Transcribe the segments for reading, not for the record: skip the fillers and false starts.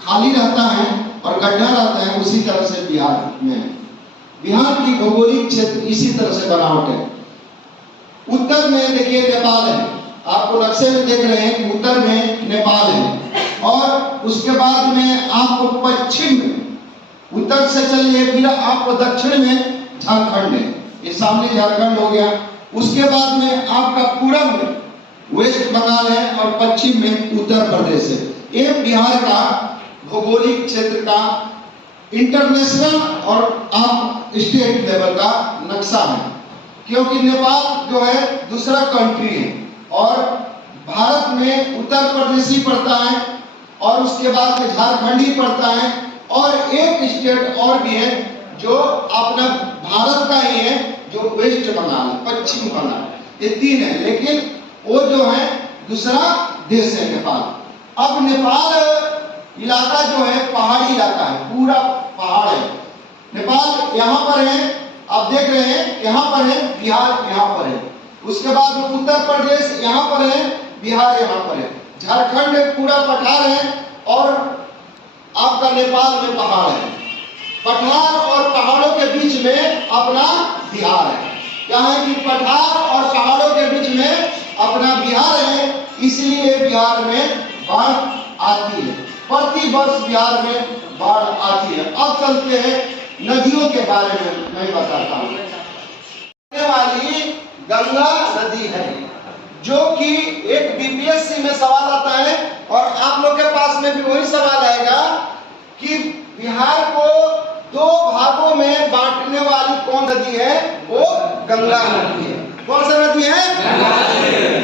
खाली रहता है और गड्ढा रहता है, उसी तरह से बिहार में बिहार की भौगोलिक क्षेत्र इसी तरह से बनावट है। उत्तर में देखिए नेपाल है, आपको नक्शे में देख रहे हैं कि उत्तर में नेपाल है और उसके बाद में आपको पश्चिम में उत्तर से चलिए फिर आपको दक्षिण में झारखंड है, ये सामने झारखंड हो गया। उसके बाद में आपका पूरब में वेस्ट बंगाल है और पश्चिम में उत्तर प्रदेश है। ये बिहार का भौगोलिक क्षेत्र का इंटरनेशनल और आप स्टेट लेवल का नक्शा है, क्योंकि नेपाल जो है दूसरा कंट्री है और भारत में उत्तर प्रदेश ही पड़ता है और उसके बाद में झारखंड ही पड़ता है और एक स्टेट और भी है जो अपना भारत का ही है, जो वेस्ट बंगाल, पश्चिम बंगाल, ये तीन है, लेकिन वो जो है दूसरा देश है नेपाल। अब नेपाल इलाका जो है पहाड़ी इलाका है, पूरा पहाड़ है। नेपाल यहाँ पर है, आप देख रहे हैं यहाँ पर है, बिहार यहाँ पर है, उसके बाद उत्तर प्रदेश यहाँ पर है, बिहार यहाँ पर है, झारखंड पूरा पठार है और आपका नेपाल में पहाड़ है। पठार और पहाड़ों के बीच में अपना बिहार है, क्या है कि पठार और पहाड़ों के बीच में अपना बिहार है, इसलिए बिहार में बाढ़ आती है, प्रति वर्ष बिहार में बाढ़ आती है। अब चलते हैं नदियों के बारे में मैं बताता हूँ। वाली गंगा नदी है जो कि एक बीपीएससी में सवाल आता है और आप लोग के पास में भी वही सवाल आएगा कि बिहार को दो भागों में बांटने वाली कौन नदी है, वो गंगा नदी है। कौन सा नदी है?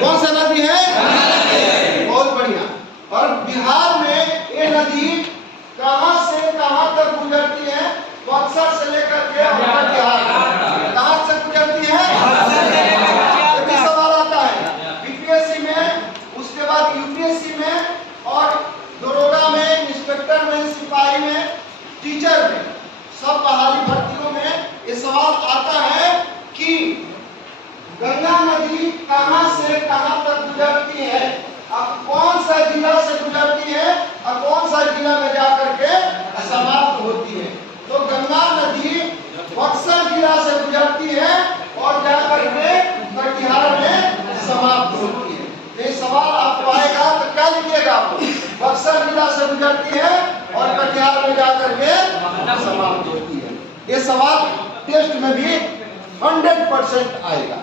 कौन सा नदी है? बहुत बढ़िया। और बिहार में ये नदी कहां से कहां तक गुजरती है? बक्सर से लेकर के बिहार कहां से गुजरती है? ये भी सवाल आता है बीपीएससी में, उसके बाद यूपीएससी में और दरोगा में, इंस्पेक्टर में, सिपाही में, टीचर में, सब बहाली भर्तियों में ये सवाल आता है कि गंगा नदी कहां से कहां तक गुजरती है, अब कौन सा जिला से गुजरती है और कौन सा जिला में जाकर के समाप्त होती है। तो गंगा नदी बक्सर जिला से गुजरती है और जाकर के कटिहार में समाप्त होती है। ये सवाल आपको आएगा तो क्या लिखिएगा आप? बक्सर जिला से गुजरती है और कटिहार में जाकर के समाप्त होती है। ये सवाल टेस्ट में भी 100% आएगा,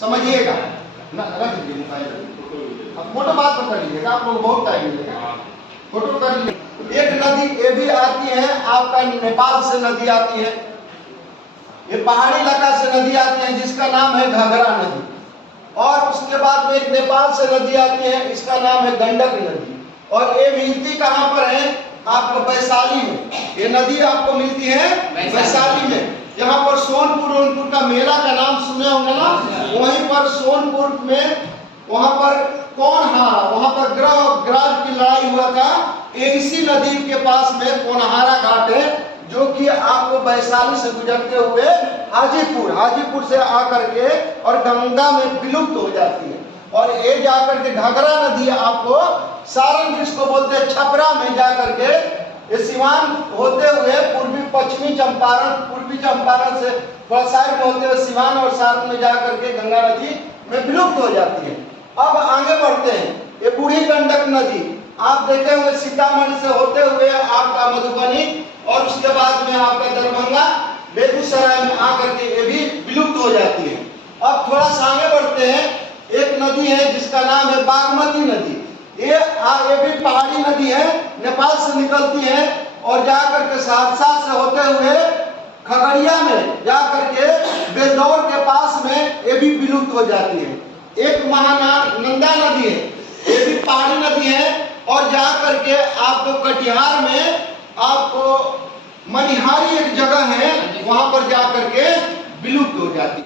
समझिएगा ना। रख दीजिए मोबाइल, अब फोटो बात कर लीजिएगा, आप लोग बहुत टाइम मिलेगा, फोटो कर लीजिए। एक नदी ये भी आती है आपका नेपाल से नदी आती है, ये पहाड़ी इलाका से नदी आती है जिसका नाम है घाघरा नदी, और उसके बाद में एक नेपाल से नदी आती है, इसका नाम है गंडक नदी। और ये मिलती कहाँ पर है? आपको वैशाली में ये नदी आपको मिलती है, वैशाली में। यहाँ पर सोनपुर का मेला का नाम सुने होंगे ना, वहीं पर सोनपुर में वहां पर कौन हारा, वहां पर ग्रह की लड़ाई हुआ था, इसी नदी के पास में कोनहारा घाट है जो कि आपको वैशाली से गुजरते हुए हाजीपुर से आकर के और गंगा में विलुप्त हो जाती है। और ये जाकर के घाघरा नदी आपको सारण जिसको बोलते हैं छपरा में जाकर के ये सिवान होते हुए पूर्वी चंपारण से साइड में होते हुए सिवान और सारण में जाकर के गंगा नदी में विलुप्त हो जाती है। अब आगे बढ़ते हैं, ये बूढ़ी गंडक नदी आप देखे हुए सीतामढ़ी से होते हुए आपका मधुबनी और उसके बाद में आपका दरभंगा, बेगूसराय में आकर के ये भी विलुप्त हो जाती है। अब थोड़ा सा आगे बढ़ते हैं, एक नदी है जिसका नाम है बागमती नदी। ये भी पहाड़ी नदी है, नेपाल से निकलती है और जाकर के सहरसा से होते हुए खगड़िया में जाकर के बेलदौर के पास में ये भी विलुप्त हो जाती है। एक महानंदा नदी है, ये भी पहाड़ी नदी है और जाकर के आपको कटिहार में आपको मनिहारी एक जगह है, वहां पर जाकर के विलुप्त हो जाती है।